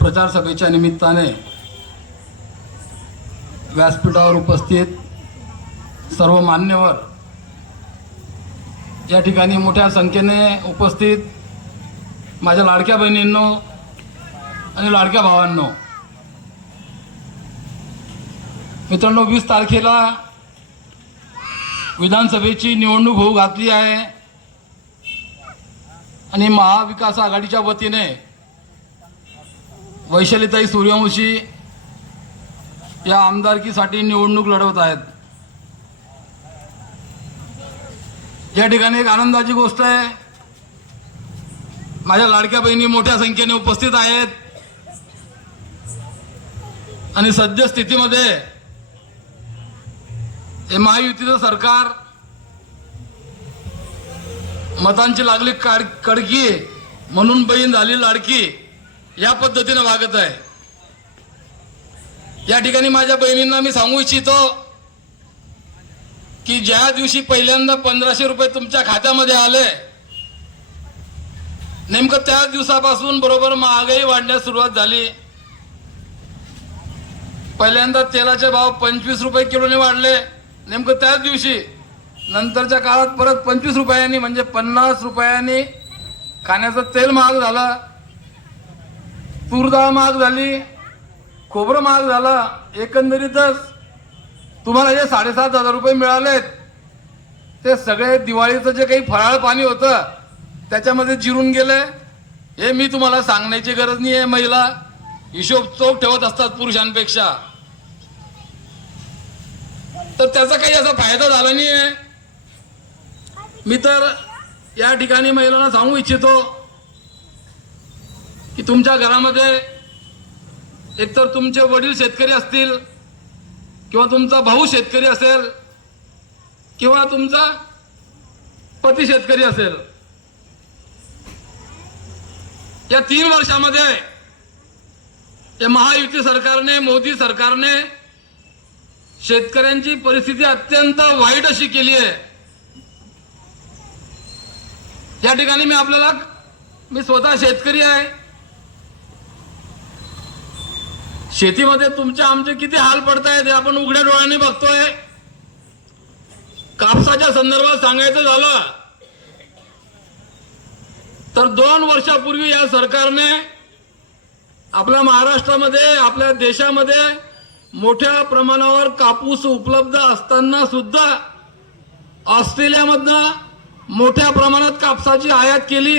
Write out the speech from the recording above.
प्रचार सभेच्या निमित्ताने व्यासपीठावर उपस्थित सर्व मान्यवर, या ठिकाणी मोठ्या संख्येने उपस्थित माझ्या लाडक्या बहिणींनो आणि लाडक्या भावांनो, मित्रांनो, 20 तारखेला विधानसभेची निवडणूक होऊ घातली आहे आणि महाविकास आघाडीच्या वतीने वैशालीताई सूर्यवंशी या आमदारकीसाठी निवडणूक लढवत आहेत। या ठिकाणी एक आनंदाची गोष्ट आहे, माझ्या लाडक्या बहिणी मोठ्या संख्येने उपस्थित आहेत आणि सद्यस्थितीमध्ये हे महायुतीचं सरकार मतांची लागली कडकी म्हणून बहीण झाली लाडकी या पद्धतीने वागत आहे। या ठिकाणी माझ्या बहिणींना मी सांगू इच्छितो की ज्या दिवशी पहिल्यांदा 1500 रुपये तुमच्या खात्यामध्ये आले, नेमकं त्याच दिवसापासून बरोबर महागाई वाढण्यास सुरुवात झाली। पहिल्यांदा तेलाचे भाव 25 रुपये किलोने वाढले नेमकं त्याच दिवशी, नंतरच्या काळात परत 25 रुपयांनी म्हणजे 50 रुपयांनी खाण्याचं तेल महाग झालं, तूर डाळ महाग झाली, खोबरं महाग झालं। एकंदरीतच तुम्हाला जे 7,500 रुपये मिळालेत ते सगळे दिवाळीचं जे काही फराळ पाणी होतं त्याच्यामध्ये जिरून गेले। हे मी तुम्हाला सांगण्याची गरज नाही आहे, महिला हिशोब चोख ठेवत असतात पुरुषांपेक्षा, तर त्याचा काही असा फायदा झाला नाही आहे। मी तर या ठिकाणी महिलांना सांगू इच्छितो की तुमच्या घरामध्ये एकतर तुमचे वडील शेतकरी असतील किंवा तुमचा भाऊ शेतकरी असेल किंवा तुमचा पती शेतकरी असेल। या 3 वर्षामध्ये या महायुती सरकारने, मोदी सरकारने शेतकऱ्यांची परिस्थिती अत्यंत वाईट अशी केली आहे। या ठिकाणी मी स्वतः शेतकरी आहे। शेतीमध्ये तुमचे आमचे किती हाल पडत आहेत हे आपण उघड्या डोळ्यांनी बघतोय। कापसाच्या संदर्भात सांगायचं झालं तर 2 वर्षापूर्वी या सरकारने आपल्या महाराष्ट्रामध्ये, आपल्या देशामध्ये मोठ्या प्रमाणावर कापूस उपलब्ध असताना सुद्धा ऑस्ट्रेलियामधनं मोठ्या प्रमाणात कापसाची आयात केली